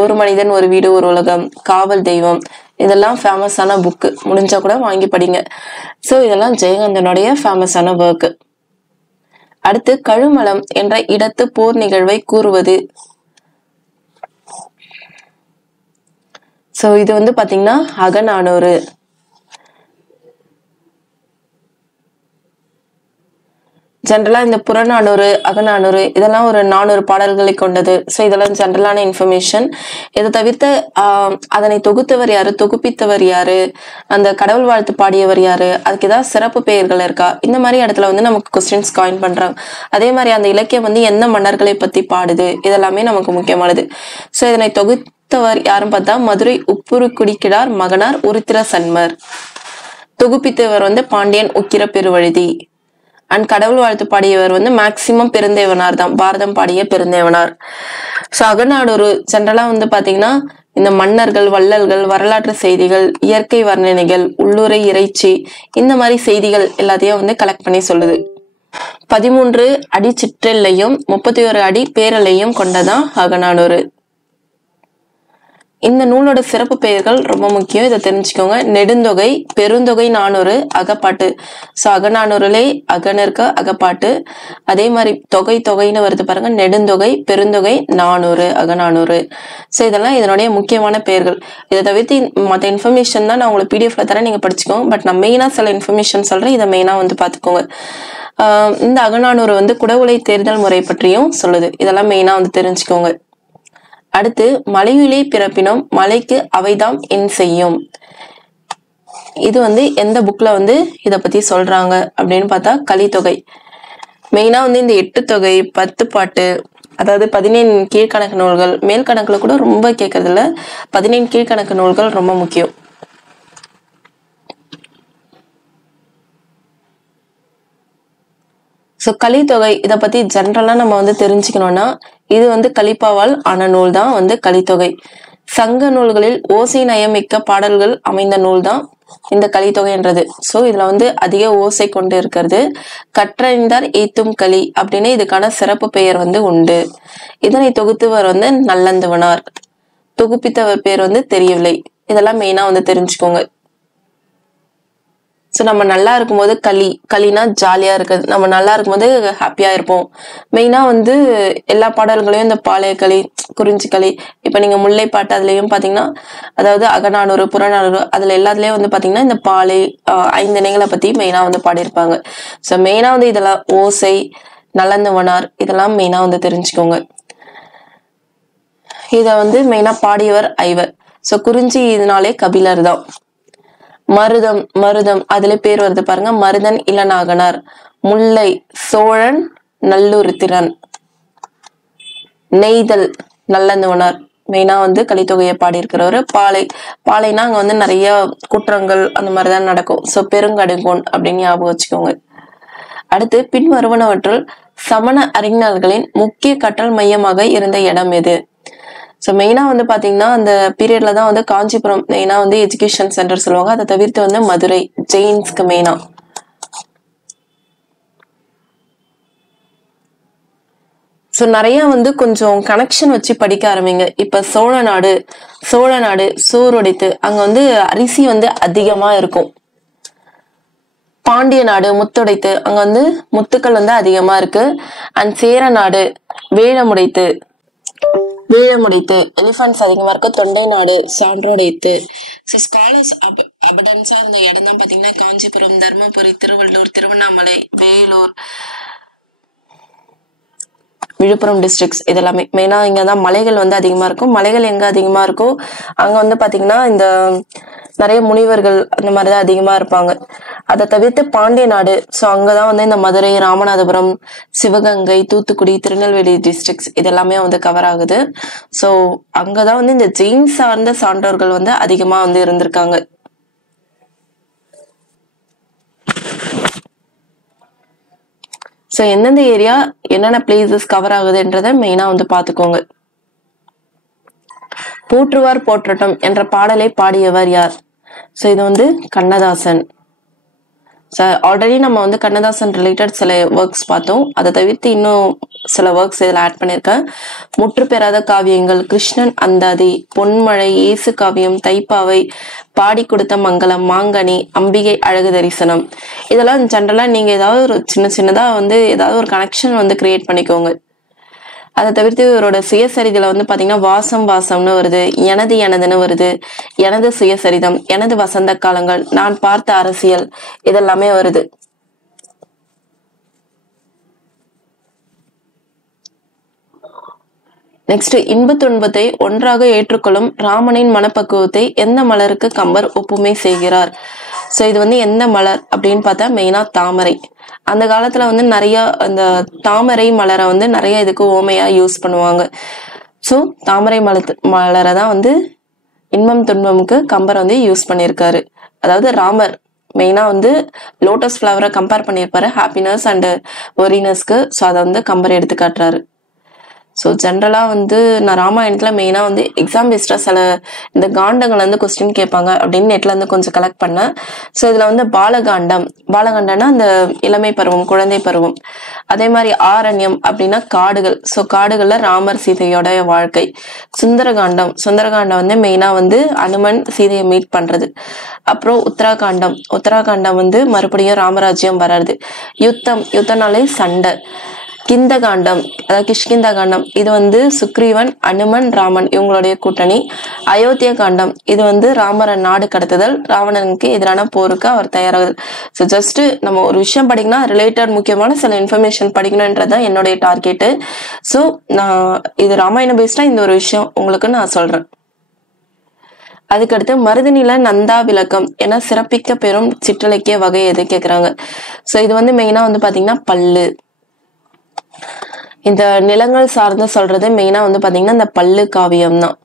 ஒரு மனிதன் ஒரு வீடு ஒரு உலகம், காவல் தெய்வம், இதெல்லாம் ஃபேமஸான புக்கு, முடிஞ்சா கூட வாங்கி படிங்க. ஸோ இதெல்லாம் ஜெயகாந்தனுடைய ஃபேமஸான ஒர்க். அடுத்து கழுமலம் என்ற இடத்து போர் நிகழ்வை கூறுவது. சோ இது வந்து பாத்தீங்கன்னா அகநானூறு. ஜென்ரலா இந்த புறநானூறு, அகநானூறு இதெல்லாம் ஒரு 400 பாடல்களை கொண்டது. ஸோ இதெல்லாம் ஜென்ரலான இன்ஃபர்மேஷன். இதை தவிர்த்து அதனை தொகுத்தவர் யாரு, தொகுப்பித்தவர் யாரு, அந்த கடவுள் வாழ்த்து பாடியவர் யாரு, அதுக்கு ஏதாவது சிறப்பு பெயர்கள் இருக்கா, இந்த மாதிரி இடத்துல வந்து நமக்கு கொஸ்டின்ஸ் காயின் பண்றாங்க. அதே மாதிரி அந்த இலக்கியம் வந்து எந்த மன்னர்களை பத்தி பாடுது, இதெல்லாமே நமக்கு முக்கியமானது. ஸோ இதனை தொகுத்தவர் யாருன்னு பார்த்தா மதுரை உப்புரு குடிக்கிடார் மகனார் உருத்திர சன்மர். தொகுப்பித்தவர் வந்து பாண்டியன் உக்கிர பெருவழுதி. அண்ட் கடவுள் வாழ்த்து பாடியவர் வந்து மேக்சிமம் பெருந்தேவனார் தான், பாரதம் பாடிய பெருந்தேவனார். ஸோ அகநானூறு ஜென்ரலா வந்து பாத்தீங்கன்னா இந்த மன்னர்கள், வள்ளல்கள், வரலாற்று செய்திகள், இயற்கை வர்ணனைகள், உள்ளுரை இறைச்சி, இந்த மாதிரி செய்திகள் எல்லாத்தையும் வந்து கலெக்ட் பண்ணி சொல்லுது. 13 அடி சிற்றெல்லையும் 31 அடி பேரலையும் கொண்டதான் அகநானூறு. இந்த நூலோட சிறப்பு பெயர்கள் ரொம்ப முக்கியம், இதை தெரிஞ்சுக்கோங்க. நெடுந்தொகை, பெருந்தொகை, நானூறு, அகப்பாட்டு. ஸோ அகநானூறுலே அகன்னு இருக்க அகப்பாட்டு. அதே மாதிரி தொகை தொகைன்னு வருது பாருங்க, நெடுந்தொகை, பெருந்தொகை, நானூறு, அகநானூறு. ஸோ இதெல்லாம் இதனுடைய முக்கியமான பெயர்கள். இதை தவிர்த்து மற்ற இன்ஃபர்மேஷன் தான் நான் உங்களுக்கு பிடிஎஃப்ல தரேன், நீங்க படிச்சுக்கோங்க. பட் நான் மெயினா சில இன்ஃபர்மேஷன் சொல்றேன், இதை மெயினா வந்து பாத்துக்கோங்க. இந்த அகநானூறு வந்து குடவுளை தேர்தல் முறை பற்றியும் சொல்லுது, இதெல்லாம் மெயினா வந்து தெரிஞ்சுக்கோங்க. அடுத்து மலையுளே பிறப்பினும் மலைக்கு அவைதாம் என் செய்யும். இது வந்து எந்த புக்ல வந்து இத பத்தி சொல்றாங்க அப்படின்னு பார்த்தா கலித்தொகை. மெயினா வந்து இந்த 8 தொகை, 10 பாட்டு, அதாவது 17 கீழ்கணக்கு நூல்கள், மேல் கணக்குல கூட ரொம்ப கேட்கறது இல்ல, 17 கீழ்கணக்கு நூல்கள் ரொம்ப முக்கியம். ஸோ கலித்தொகை இதை பத்தி ஜென்ரலா நம்ம வந்து தெரிஞ்சுக்கணும்னா, இது வந்து கலிப்பாவால் ஆன நூல் தான் வந்து கலித்தொகை. சங்க நூல்களில் ஓசை நயமிக்க பாடல்கள் அமைந்த நூல் தான் இந்த கலித்தொகைன்றது. ஸோ இதுல வந்து அதிக ஓசை கொண்டு இருக்கிறது. கற்றறிந்தார் ஏத்தும் களி அப்படின்னு இதுக்கான சிறப்பு பெயர் வந்து உண்டு. இதனை தொகுத்தவர் வந்து நல்லந்துவனார். தொகுப்பித்தவர் பேர் வந்து தெரியவில்லை. இதெல்லாம் மெயினா வந்து தெரிஞ்சுக்கோங்க. ஸோ நம்ம நல்லா இருக்கும்போது களினா ஜாலியா இருக்குது, நம்ம நல்லா இருக்கும்போது ஹாப்பியா இருப்போம். மெயினா வந்து எல்லா பாடல்களையும் இந்த பாளைய களி, குறிஞ்சி களி, இப்ப நீங்க முல்லை பாட்டு அதுலயும் பாத்தீங்கன்னா, அதாவது அகநானூறு, புறநானூறு, அதுல எல்லாத்துலயும் வந்து பாத்தீங்கன்னா இந்த பாலை 5 திணைகளை பத்தி மெயினா வந்து பாடியிருப்பாங்க. ஸோ மெயினா வந்து இதெல்லாம் ஓசை, நல்லந்துவனார், இதெல்லாம் மெயினா வந்து தெரிஞ்சுக்கோங்க. இத வந்து மெயினா பாடியவர் ஐவர். ஸோ குறிஞ்சி இதனாலே கபிலர் தான். மருதம் அதுல பேர் வருது பாருங்க, மருதன் இளநாகனார். முல்லை சோழன் நல்லுருத்திரன். நெய்தல் நல்லந்துவனார், மெயினா வந்து கலித்தொகையை பாடியிருக்கிறவரு. பாலைனா அங்க வந்து நிறைய குற்றங்கள் அந்த மாதிரிதான் நடக்கும். சோ பெருங்கடுங்கோன் அப்படின்னு ஞாபகம் வச்சுக்கோங்க. அடுத்து பின்வருவனவற்றுள் சமண அறிஞர்களின் முக்கிய கற்றல் மையமாக இருந்த இடம் எது? ஸோ மெயினா வந்து பாத்தீங்கன்னா அந்த பீரியட்ல தான் வந்து காஞ்சிபுரம் மெயினா வந்து எஜுகேஷன் சென்டர் சொல்லுவாங்க. அதை தவிர்த்து வந்து மதுரை ஜெயின்ஸ்க்கு மெயினா. ஸோ நிறைய வந்து கொஞ்சம் கனெக்ஷன் வச்சு படிக்க ஆரம்பிங்க. இப்ப சோழ நாடு சோறுடைத்து, அங்க வந்து அரிசி வந்து அதிகமா இருக்கும். பாண்டிய நாடு முத்துடைத்து, அங்க வந்து முத்துக்கள் வந்து அதிகமா இருக்கு. அண்ட் சேர நாடு வேழமுடைத்து எலிஃபன்ட்ஸ் அதிகமா இருக்கு. தொண்டை நாடு சான்றோடைத்து. ஸ்காலர்ஸ் அபடன்ஸா இருந்த இடம் தான் பாத்தீங்கன்னா காஞ்சிபுரம், தர்மபுரி, திருவள்ளூர், திருவண்ணாமலை, வேலூர், விழுப்புரம் டிஸ்ட்ரிக்ட்ஸ். இதெல்லாமே மெயினா இங்கதான் மலைகள் வந்து அதிகமா இருக்கும். மலைகள் எங்க அதிகமா இருக்கோ அங்க வந்து பாத்தீங்கன்னா இந்த நிறைய முனிவர்கள் அந்த மாதிரிதான் அதிகமா இருப்பாங்க. அதை தவிர்த்து பாண்டிய நாடு, சோ அங்கதான் வந்து இந்த மதுரை, ராமநாதபுரம், சிவகங்கை, தூத்துக்குடி, திருநெல்வேலி டிஸ்ட்ரிக்ட்ஸ் இதெல்லாமே வந்து கவர் ஆகுது. சோ அங்கதான் வந்து இந்த ஜெயின் சார்ந்த சான்றோர்கள் வந்து அதிகமா வந்து இருந்திருக்காங்க. ஸோ எந்தெந்த ஏரியா என்னென்ன பிளேசஸ் கவர் ஆகுதுன்றத மெயினா வந்து பாத்துக்கோங்க. போற்றுவார் போற்றட்டும் என்ற பாடலை பாடியவர் யார்? சோ இது வந்து கண்ணதாசன். ஆல்ரெடி நம்ம வந்து கண்ணதாசன் ரிலேட்டட் சில ஒர்க்ஸ் பார்த்தோம். அதை தவிர்த்து இன்னும் சில ஒர்க்ஸ் இதுல ஆட் பண்ணிருக்கேன். முற்று பெறாத காவியங்கள், கிருஷ்ணன் அந்தாதி, பொன்மழை, இயேசு காவியம், தைப்பாவை, பாடி கொடுத்த மங்களம், மாங்கனி, அம்பிகை அழகு தரிசனம். இதெல்லாம் ஜென்ரலா நீங்க ஏதாவது ஒரு சின்னதா வந்து ஏதாவது ஒரு கனெக்ஷன் வந்து கிரியேட் பண்ணிக்கோங்க. அதை தவிர்த்து இவரோட சுயசரிதையில வந்து பாத்தீங்கன்னா வாசம் வாசம்னு வருது, எனதுன்னு வருது, எனது சுயசரிதம், எனது வசந்த காலங்கள், நான் பார்த்த அரசியல், இதெல்லாமே வருது. நெக்ஸ்ட், இன்பத்துன்பத்தை ஒன்றாக ஏற்றுக்கொள்ளும் ராமனின் மனப்பக்குவத்தை எந்த மலருக்கு கம்பர் ஒப்புமை செய்கிறார்? சோ இது வந்து எந்த மலர் அப்படின்னு பார்த்தா மெயினா தாமரை. அந்த காலத்துல வந்து நிறைய அந்த தாமரை மலரை வந்து நிறைய இதுக்கு ஓமையா யூஸ் பண்ணுவாங்க. சோ தாமரை மலரை தான் வந்து இன்பம் துன்பமுக்கு கம்பர் வந்து யூஸ் பண்ணியிருக்காரு. அதாவது ராமர் மெயினா வந்து லோட்டஸ் ஃபிளவரை கம்பேர் பண்ணியிருப்பாரு ஹாப்பினஸ் அண்ட் ஒரினஸ்க்கு. ஸோ அதை வந்து கம்பர் எடுத்து காட்டுறாரு. ஸோ ஜென்ரலா வந்து நான் ராமாயணத்துல மெயினா வந்து எக்ஸாம் பேஸ்டா சில இந்த காண்டங்கள் வந்து கொஸ்டின் கேட்பாங்க அப்படின்னு நெட்ல இருந்து கொஞ்சம் கலெக்ட் பண்ணேன். ஸோ இதுல வந்து பாலகாண்டம்னா அந்த இளமை பருவம், குழந்தை பருவம். அதே மாதிரி ஆரண்யம் அப்படின்னா காடுகள். ஸோ காடுகள்ல ராமர் சீதையோட வாழ்க்கை. சுந்தரகாண்டம் வந்து மெயினா வந்து அனுமன் சீதையை மீட் பண்றது. அப்புறம் உத்தராகாண்டம் வந்து மறுபடியும் ராமராஜ்யம் வர்றது. யுத்தம்னாலே சண்டை. கிந்தகாண்டம் அதாவது கிஷ்கிந்தா காண்டம், இது வந்து சுக்ரீவன், அனுமன், ராமன் இவங்களுடைய கூட்டணி. அயோத்தியா காண்டம், இது வந்து ராமரை நாடு கடத்துதல், ராவணனுக்கு எதிரான போருக்கு அவர் தயாராகுதல். ஸோ ஜஸ்ட் நம்ம ஒரு விஷயம் படிக்கணும், ரிலேட்டட் முக்கியமான சில இன்ஃபர்மேஷன் படிக்கணும்ன்றதுதான் என்னுடைய டார்கெட்டு. ஸோ நான் இது ராமாயணம் பேஸ்டா இந்த ஒரு விஷயம் உங்களுக்கு நான் சொல்றேன். அதுக்கடுத்து மருதநில நந்தா விளக்கம் என சிறப்பிக்க பெறும் சிற்றிலக்கிய வகை எது கேக்குறாங்க. ஸோ இது வந்து மெயினா வந்து பாத்தீங்கன்னா பல்லு. இந்த நிலங்கள் சார்ந்து சொல்றது மெயினா வந்து பாத்தீங்கன்னா இந்த பல்லு காவியம் தான்.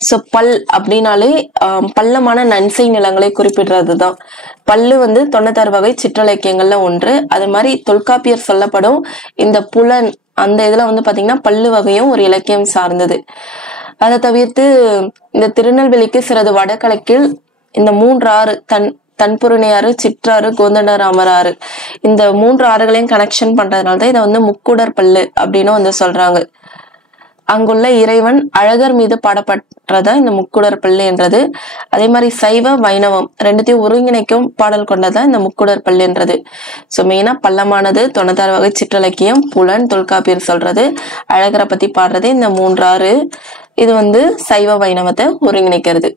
சோ பல் அப்படின்னாலே பள்ளமான நன்சை நிலங்களை குறிப்பிடுறதுதான். பல்லு வந்து 96 வகை சிற்றிலக்கியங்கள்ல ஒன்று. அது மாதிரி தொல்காப்பியர் சொல்லப்படும் இந்த புலன் அந்த இதுல வந்து பாத்தீங்கன்னா பல்லு வகையும் ஒரு இலக்கியம் சார்ந்தது. அதை தவிர்த்து இந்த திருநெல்வேலிக்கு சிறிது வடகிழக்கில் இந்த 3 ஆறு தன்புரணி ஆறு, சிற்றாறு, கோதண்டராமர் ஆறு, இந்த 3 ஆறுகளையும் கனெக்ஷன் பண்றதுனாலதான் இதை வந்து முக்குடர் பல்லு அப்படின்னு வந்து சொல்றாங்க. அங்குள்ள இறைவன் அழகர் மீது பாடப்பட்டதா இந்த முக்குடர் பல்லு என்றது. அதே மாதிரி சைவ வைணவம் ரெண்டுத்தையும் ஒருங்கிணைக்கும் பாடல் கொண்டதா இந்த முக்குடர் பல்லு என்றது. சோ மெயினா பள்ளமானது 96 வகை சிற்றிலக்கியம், புலன், தொல்காப்பியர் சொல்றது, அழகரை பத்தி பாடுறது, இந்த 3 ஆறு இது வந்து சைவ வைணவத்தை ஒருங்கிணைக்கிறது.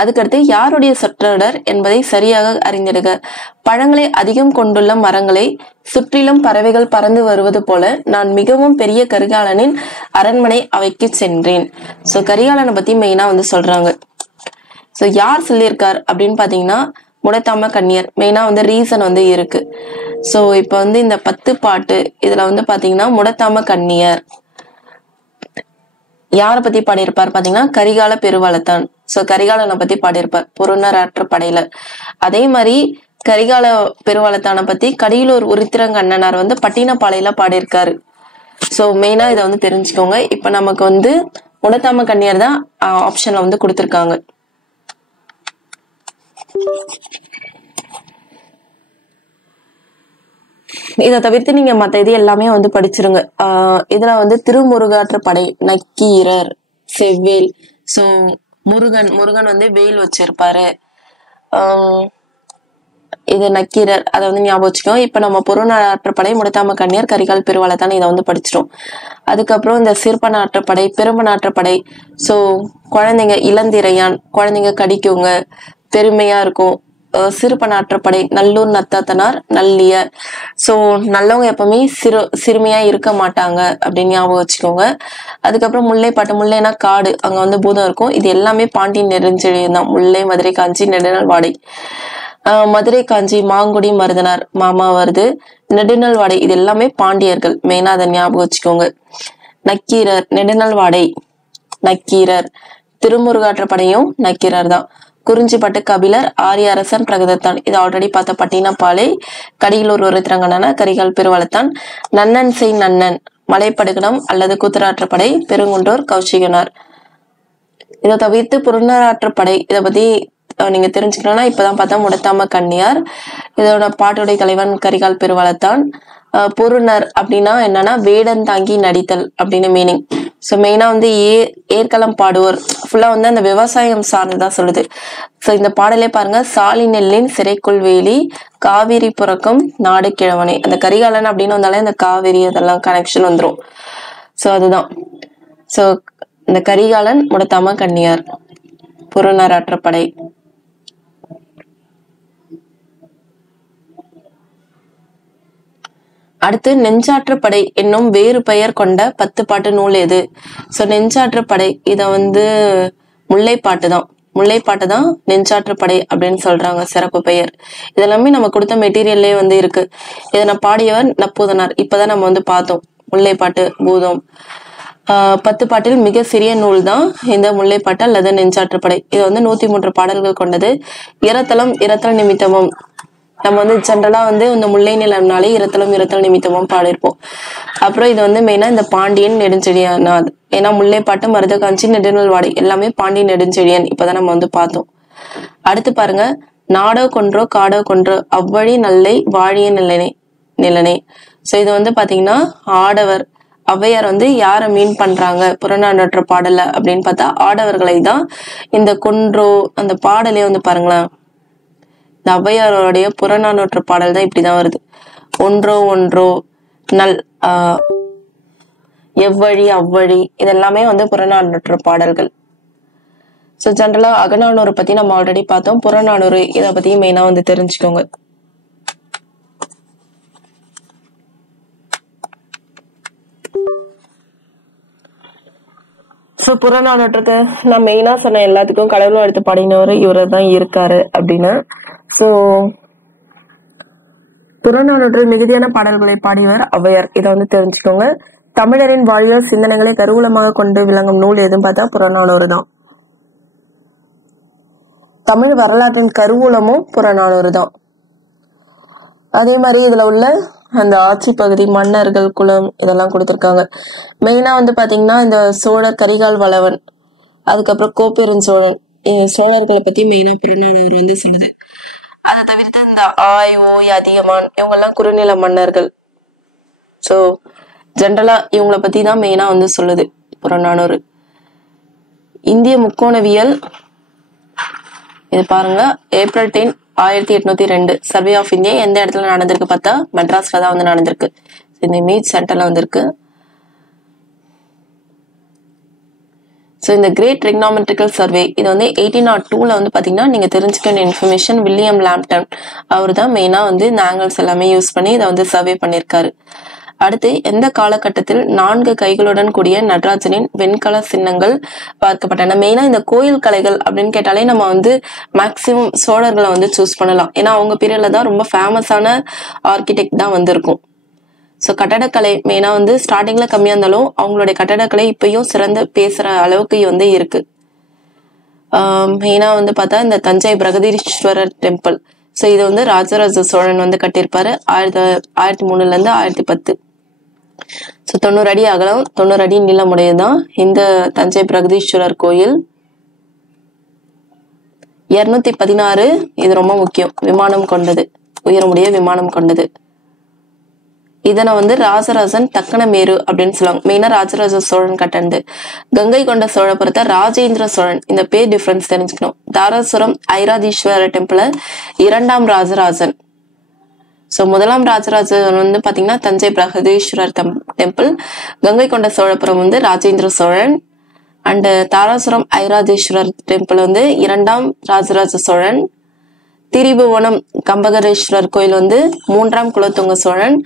அதுக்கடுத்து யாருடைய சொற்றொடர் என்பதை சரியாக அறிந்திடுக. பழங்களை அதிகம் கொண்டுள்ள மரங்களை சுற்றிலும் பறவைகள் பறந்து வருவது போல நான் மிகவும் பெரிய கரிகாலனின் அரண்மனை அவைக்கு சென்றேன். சோ கரிகாலனை பத்தி மெயினா வந்து சொல்றாங்க. சோ யார் சொல்லியிருக்கார் அப்படின்னு பாத்தீங்கன்னா முடத்தாம கண்ணியர். மெயினா வந்து ரீசன் வந்து இருக்கு. சோ இப்ப வந்து இந்த 10 பாட்டு இதுல வந்து பாத்தீங்கன்னா முடத்தாம கண்ணியர் யார பத்தி பாடியிருப்பார் பாத்தீங்கன்னா கரிகால பெருவளத்தான். சோ கரிகாலனை பத்தி பாடியிருப்பார் பொருநராற்று படையில. அதே மாதிரி கரிகால பெருவளத்தான பத்தி கடியலூர் உருத்திரங்கண்ணனார் வந்து பட்டினப்பாளையில பாடியிருக்காரு. சோ மெயினா இதை வந்து தெரிஞ்சுக்கோங்க. இப்ப நமக்கு வந்து முடத்தாம கண்ணியர் தான் ஆப்ஷன்ல வந்து கொடுத்திருக்காங்க. இதை தவிர்த்து நீங்க மத்த இது எல்லாமே வந்து படிச்சிருங்க. இதுல வந்து திருமுருகாற்று படை, நக்கீரர், செவ்வேல். சோ முருகன் வந்து வேல் வச்சிருப்பாரு. இது நக்கீரர், அதை வந்து ஞாபகம் வச்சுக்கோ. இப்ப நம்ம பொருநாற்றுப்படை, முடத்தாம கண்ணியர், கரிகால் பெருவளத்தான் இதை வந்து படிச்சிட்டோம். அதுக்கப்புறம் இந்த சிற்பநாற்றுப்படை, பெரும்பநாற்றுப்படை. சோ குழந்தைங்க இளந்திரையான், குழந்தைங்க கடிக்குங்க, பெருமையா இருக்கும். சிறுபநாற்றுப்படை, நல்லூர் நத்தத்தனார், நல்லியர். சோ நல்லவங்க எப்பவுமே சிறுமையா இருக்க மாட்டாங்க அப்படின்னு ஞாபகம் வச்சுக்கோங்க. அதுக்கப்புறம் முல்லைப்பாட்டு, முல்லைனா காடு, அங்க வந்து பூதம் இருக்கும். இது எல்லாமே பாண்டியன் நெடுஞ்செழியன் தான். முல்லை, மதுரை காஞ்சி, நெடுநாள் வாடை. மதுரை காஞ்சி, மாங்குடி, மருதனார் மாமா வருது. நெடுநாள் வாடை இது எல்லாமே பாண்டியர்கள். மெயினா அதை ஞாபகம் வச்சுக்கோங்க. நக்கீரர், நெடுநாள் வாடை நக்கீரர். திருமுருகாற்றுப்படையும் நக்கீரர் தான். குறிஞ்சிப்பட்டு கபிலர், ஆரிய அரசன், பிரகதத்தான் இது ஆல்ரெடி பார்த்த பட்டினப்பாலை. கடியலூர் உருத்திரங்கண்ணனா, கரிகால் பெருவளத்தான். நன்னன் செய் நன்னன் மலைப்படுகடம் அல்லது கூத்தராற்றுப்படை, பெருங்குன்றூர், கௌசிகனார். இதை தவிர்த்து புறநராற்றுப்படை இதை பத்தி நீங்க தெரிஞ்சுக்கணும்னா இப்பதான் பார்த்தா முடத்தாம கன்னியார். இதோட பாட்டுடைய தலைவன் கரிகால் பெருவளத்தான். பொருநர் அப்படின்னா என்னன்னா வேடன் தாங்கி நடித்தல் அப்படின்னு மீனிங். ஸோ மெயினா வந்து ஏற்களம் பாடுவோர் ஃபுல்லா வந்து அந்த விவசாயம் சார்ந்துதான் சொல்லுது. ஸோ இந்த பாடலே பாருங்க, சாலி நெல்லின் சிறைக்குள் வேலி, காவிரி புறக்கும் நாடு கிழவனை. அந்த கரிகாலன் அப்படின்னு வந்தாலே இந்த காவிரி அதெல்லாம் கனெக்ஷன் வந்துடும். ஸோ அதுதான். ஸோ இந்த கரிகாலன், முடத்தாம கன்னியார், புறநராற்றுப்படை. அடுத்து நெஞ்சாற்றுப்படை என்னும் வேறு பெயர் கொண்ட 10 பாட்டு நூல் எது? சோ நெஞ்சாற்றுப்படை இத வந்து முல்லைப்பாட்டு தான். முல்லைப்பாட்டு தான் நெஞ்சாற்றுப்படை அப்படின்னு சொல்றாங்க சிறப்பு பெயர். இதெல்லாமே நம்ம கொடுத்த மெட்டீரியல்லே வந்து இருக்கு. இதனை பாடியவர் நப்பூதனார். இப்பதான் நம்ம வந்து பார்த்தோம் முல்லைப்பாட்டு பூதம். 10 பாட்டில் மிக சிறிய நூல் தான் இந்த முல்லைப்பாட்டு அல்லது நெஞ்சாற்றுப்படை. இது வந்து 103 பாடல்கள் கொண்டது. இரத்தல் நிமித்தமும் நம்ம வந்து ஜென்ரலா வந்து இந்த முல்லை நிலம்னாலே இரத்தல் நிமித்தமும் பாடிருப்போம். அப்புறம் இது வந்து மெயினா இந்த பாண்டியன் நெடுஞ்செழியன். ஏன்னா முல்லைப்பாட்டு, மருதகாஞ்சி, நெடுநல்வாடை எல்லாமே பாண்டியன் நெடுஞ்செழியன் இப்பதான் நம்ம வந்து பார்த்தோம். அடுத்து பாருங்க, நாடோ கொன்றோ காடோ கொன்றோ அவ்வழி நல்லை வாழிய நிலனே. சோ இது வந்து பாத்தீங்கன்னா ஆடவர் ஔவையார் வந்து யார மீன் பண்றாங்க புறநானூற்று பாடல அப்படின்னு பார்த்தா ஆடவர்களை தான். இந்த கொன்றோ அந்த பாடலே வந்து பாருங்களேன், இந்த ஔவையாரோடைய புறநானூற்று பாடல் தான் இப்படிதான் வருது. ஒன்றோ நல் எவ்வழி அவ்வழி இதெல்லாமே வந்து புறநானூற்று பாடல்கள். சோ ஜென்ரலா அகநானூறு பத்தி நம்ம ஆல்ரெடி பார்த்தோம். புறநானூறு இதை பத்தி மெயினா வந்து தெரிஞ்சுக்கோங்க. சோ புறநானூற்றுக்கு நான் மெயினா சொன்ன எல்லாத்துக்கும் கடவுளும் எடுத்து பாடினவர் இவரை தான் இருக்காரு அப்படின்னு. சோ புறநானூற்று மிகுதியான பாடல்களை பாடியவர் ஔவையார். இதை வந்து தெரிஞ்சுக்கோங்க. தமிழரின் வாழ்வியல் சிந்தனைகளை கருவூலமாக கொண்டு விளங்கும் நூல் எதுன்னு பார்த்தா புறநானூறு தான். தமிழ் வரலாற்றின் கருவூலமும் புறநானூறு தான். அதே மாதிரி இதுல உள்ள அந்த ஆட்சி பகுதி, மன்னர்கள், குலம் இதெல்லாம் கொடுத்திருக்காங்க. மெயினா வந்து பாத்தீங்கன்னா இந்த சோழர் கரிகால் வளவன், அதுக்கப்புறம் கோப்பெருஞ் சோழன், சோழர்களை பத்தி மெயினா புறநானூறு வந்து சொல்லுது. அதை தவிர்த்து இந்த ஆய், ஓய், அதியமான் இவங்க எல்லாம் குறுநில மன்னர்கள். சோ ஜென்ரலா இவங்களை பத்தி தான் மெயினா வந்து சொல்லுது புறநானூறு. இந்திய முக்கோணவியல் இது பாருங்க, ஏப்ரல் 10, 1802 சர்வே ஆஃப் இந்தியா எந்த இடத்துல நடந்திருக்கு பார்த்தா மெட்ராஸ்ல தான் வந்து நடந்திருக்கு. இந்த இமேஜ் சென்டர்ல வந்திருக்கு. ஸோ இந்த கிரேட் ட்ரிக்னாமெட்ரிக்கல் சர்வே இது வந்து 1802 வந்து பாத்தீங்கன்னா நீங்க தெரிஞ்சுக்க வேண்டிய இன்ஃபர்மேஷன், வில்லியம் லாம்ப்டன் அவர் தான் மெயினா வந்து இந்த ஆங்கிள்ஸ் எல்லாமே யூஸ் பண்ணி இதை வந்து சர்வே பண்ணியிருக்காரு. அடுத்து, எந்த காலகட்டத்தில் 4 கைகளுடன் கூடிய நடராஜனின் வெண்கல சின்னங்கள் பார்க்கப்பட்டன? மெயினா இந்த கோயில் கலைகள் அப்படின்னு கேட்டாலே நம்ம வந்து மேக்சிமம் சோழர்களை வந்து சூஸ் பண்ணலாம். ஏன்னா அவங்க பீரியட்ல தான் ரொம்ப ஃபேமஸான ஆர்கிடெக்ட் தான் வந்து இருக்கும். ஸோ கட்டடக்கலை மெயினா வந்து ஸ்டார்டிங்ல கம்மியா இருந்தாலும் அவங்களுடைய கட்டடக்கலை இப்பயும் சிறந்த பேசுற அளவுக்கு வந்து இருக்கு. மெயினா வந்து பார்த்தா இந்த தஞ்சை பிரகதீஸ்வரர் டெம்பிள். ஸோ இது வந்து ராஜராஜ சோழன் வந்து கட்டியிருப்பாரு 1003 இருந்து 1010. ஸோ 90 அடி அகலம் 90 அடி நீளமுடையதான் இந்த தஞ்சை பிரகதீஸ்வரர் கோயில். 216 இது ரொம்ப முக்கியம், விமானம் கொண்டது, உயரமுடைய விமானம் கொண்டது. இதனை வந்து ராஜராஜன் தக்கணமேரு அப்படின்னு சொல்லுவாங்க. மெயினா ராஜராஜ சோழன் கட்டணது. கங்கை கொண்ட சோழபுரத்தை ராஜேந்திர சோழன், இந்த பேர் டிஃபரன்ஸ் தெரிஞ்சுக்கணும். தாராசுரம் ஐராதீஸ்வரர் டெம்பிள் 2ஆம் ராஜராஜன். சோ 1ஆம் ராஜராஜன் வந்து பாத்தீங்கன்னா தஞ்சை பிரகதீஸ்வரர் டெம்பிள். கங்கை கொண்ட சோழபுரம் வந்து ராஜேந்திர சோழன். அண்ட் தாராசுரம் ஐராதீஸ்வரர் டெம்பிள் வந்து 2ஆம் ராஜராஜ சோழன். திரிபுவனம் கம்பகரேஸ்வரர் கோயில் வந்து 3ஆம் குலோத்துங்க சோழன்.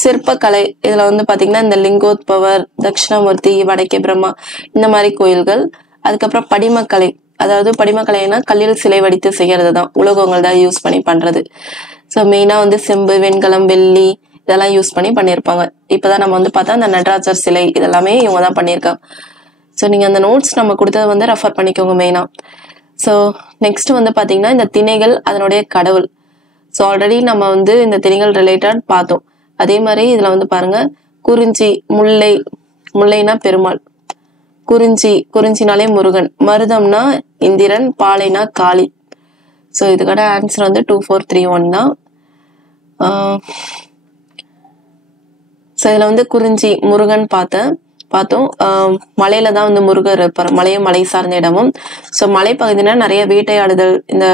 சிற்பக்கலை இதுல வந்து பாத்தீங்கன்னா இந்த லிங்கோத்பவர், தட்சிணாமூர்த்தி, வடக்கே பிரம்மா இந்த மாதிரி கோயில்கள். அதுக்கப்புறம் படிமக்கலை, அதாவது படிமக்கலைன்னா கல்லில் சிலை வடித்து செய்யறது தான், உலோகங்கள் தான் யூஸ் பண்ணி பண்றது. ஸோ மெயினா வந்து செம்பு, வெண்கலம், வெள்ளி இதெல்லாம் யூஸ் பண்ணி பண்ணியிருப்பாங்க. இப்பதான் நம்ம வந்து பார்த்தா அந்த நடராஜர் சிலை இதெல்லாமே இவங்க தான் பண்ணியிருக்காங்க. ஸோ நீங்க அந்த நோட்ஸ் நம்ம கொடுத்ததை வந்து ரெஃபர் பண்ணிக்கோங்க மெயினா. ஸோ நெக்ஸ்ட் வந்து பாத்தீங்கன்னா இந்த திணைகள் அதனுடைய கடவுள். ஸோ ஆல்ரெடி நம்ம வந்து இந்த திணைகள் ரிலேட்டட் பார்த்தோம். அதே மாதிரி இதுல வந்து பாருங்க, குறிஞ்சி, முல்லை, முல்லைனா பெருமாள், குறிஞ்சினாலே முருகன், மருதம்னா இந்திரன், பாலைனா காளி. ஸோ இதுக்கான ஆன்சர் வந்து 2431 தான். ஸோ இதுல வந்து குறிஞ்சி முருகன் பார்த்தோம். மலையில தான் வந்து முருகர் இருப்பார், மலையும் மலை சார்ந்த இடமும். ஸோ மலைப்பகுதினா நிறைய வேட்டையாடுதல், இந்த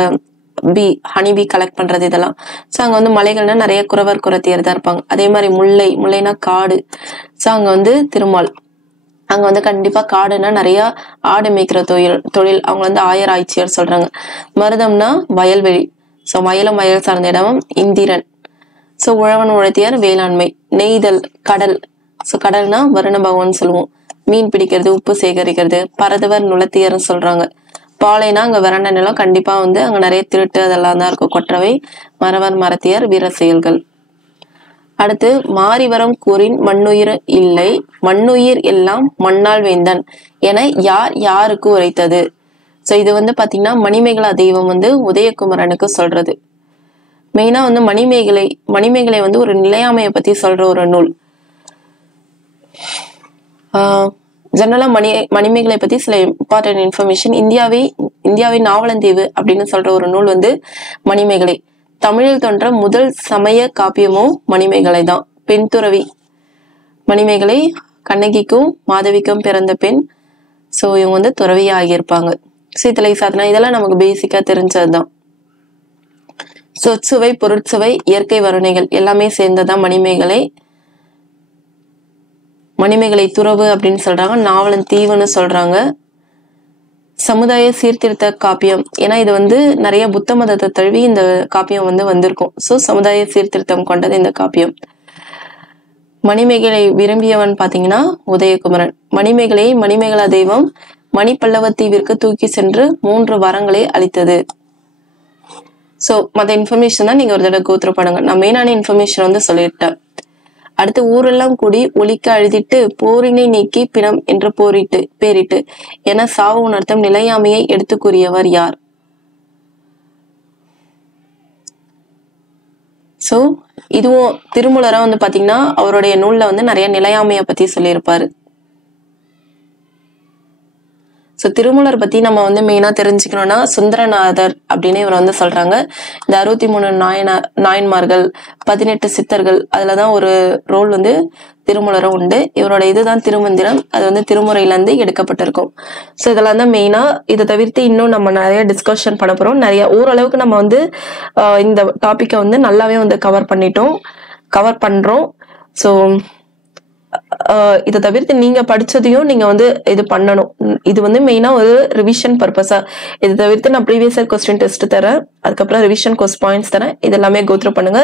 ஹனி கலெக்ட் பண்றது இதெல்லாம். ஸோ அங்க வந்து மலைகள்னா நிறைய குறவர் குறத்தியர் தான் இருப்பாங்க. அதே மாதிரி முல்லைனா காடு. ஸோ அங்க வந்து திருமால், அங்க வந்து கண்டிப்பா காடுனா நிறைய ஆடு மேய்க்கிற தொழில் அவங்க வந்து ஆயர் ஆய்ச்சியர் சொல்றாங்க. மருதம்னா வயல்வெளி, ஸோ வயலும் வயல் சார்ந்த இடமும் இந்திரன். ஸோ உழவன் உழைத்தியார் வேளாண்மை. நெய்தல், கடல், ஸோ கடல்னா வருண பகவான் சொல்லுவோம். மீன் பிடிக்கிறது, உப்பு சேகரிக்கிறது, பரதவர் நுளத்தியர்னு சொல்றாங்க. பாலைனா அங்க வறண்ட நிலம், கண்டிப்பா வந்து அங்க நிறைய திருட்டு அதெல்லாம் தான் இருக்கும். கொற்றவை, மறவர் மரத்தியர், வீர செயல்கள். அடுத்து மாறிவரம் கூறின் மண்ணுயிர் இல்லை, மண்ணுயிர் எல்லாம் மண்ணால் வேந்தன் என யார் யாருக்கு உரைத்தது. சோ இது வந்து பாத்தீங்கன்னா மணிமேகலா தெய்வம் வந்து உதயகுமரனுக்கு சொல்றது. மெயினா வந்து மணிமேகலை வந்து ஒரு நிலையாமையை பத்தி சொல்ற ஒரு நூல். ஜெனரலா மணிமேகலை பத்தி சில இம்பார்ட்டன்ட் இன்ஃபர்மேஷன். இந்தியாவின் நாவலந்தீவு அப்படின்னு சொல்ற ஒரு நூல் வந்து மணிமேகலை. தமிழில் தோன்ற முதல் சமய காப்பியமும் மணிமேகலை தான். பெண் துறவி மணிமேகலை, கண்ணகிக்கும் மாதவிக்கும் பிறந்த பெண். சோ இவங்க வந்து துறவியா ஆகியிருப்பாங்க. சீத்தலை சாதனா இதெல்லாம் நமக்கு பேசிக்கா தெரிஞ்சதுதான். சொற்சுவை, பொருட்சுவை, இயற்கை வருணைகள் எல்லாமே சேர்ந்ததான் மணிமேகலை. மணிமேகலை துறவு அப்படின்னு சொல்றாங்க, நாவலன் தீவுன்னு சொல்றாங்க. சமுதாய சீர்திருத்த காப்பியம், ஏன்னா இது வந்து நிறைய புத்த மதத்தை தழுவி இந்த காப்பியம் வந்து வந்திருக்கும். சோ சமுதாய சீர்திருத்தம் கொண்டது இந்த காப்பியம். மணிமேகலை விரும்பியவன் பாத்தீங்கன்னா உதயகுமரன். மணிமேகலா தெய்வம் மணிப்பல்லவ தீவிற்கு தூக்கி சென்று 3 வரங்களை அளித்தது. சோ மத்த இன்ஃபர்மேஷன் தான் நீங்க ஒரு தடவை கோத்ரூ பண்ணுங்க. நான் மெயினான இன்ஃபர்மேஷன் வந்து சொல்லிட்டேன். அடுத்து ஊரெல்லாம் கூடி ஒலிக்க அழுதிட்டு போரினை நீக்கி பிணம் என்று பேரிட்டு என சாவு உணர்த்தும் நிலையாமையை எடுத்து கூறியவர் யார்? சோ இதுவும் திருமூலரா வந்து பாத்தீங்கன்னா அவருடைய நூல்ல வந்து நிறைய நிலையாமைய பத்தி சொல்லியிருப்பாரு. சோ திருமூலர் பத்தி நம்ம வந்து மெயினா தெரிஞ்சுக்கணும்னா சுந்தரநாதர் அப்படின்னு இவர் வந்து சொல்றாங்க. இந்த 63 நாயன்மார்கள், 18 சித்தர்கள், அதுலதான் ஒரு ரோல் வந்து திருமூலரும் உண்டு. இவரோட இதுதான் திருமந்திரம். அது வந்து திருமுறையில இருந்து எடுக்கப்பட்டிருக்கும். சோ இதெல்லாம் தான் மெயினா. இதை தவிர்த்து இன்னும் நம்ம நிறைய டிஸ்கஷன் பண்ண போறோம். நிறைய ஓரளவுக்கு நம்ம வந்து இந்த டாபிக்கை வந்து நல்லாவே வந்து கவர் பண்றோம். சோ இதை தவிர்த்து நீங்க படிச்சதையும் நீங்க வந்து இது பண்ணணும். இது வந்து மெயினா ஒரு ரிவிஷன் பர்பஸா. இதை தவிர்த்து நான் ப்ரீவியஸ் இயர் கொஸ்டின் டெஸ்ட் தரேன், அதுக்கப்புறம் ரிவிஷன் பாயிண்ட்ஸ் தரேன். இது எல்லாமே கோத்ரூ பண்ணுங்க.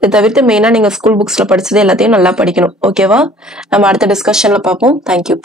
இதை தவிர்த்து மெயினா நீங்க ஸ்கூல் புக்ஸ்ல படிச்சது எல்லாத்தையும் நல்லா படிக்கணும். ஓகேவா? நம்ம அடுத்த டிஸ்கஷன்ல பார்ப்போம். தேங்க்யூ.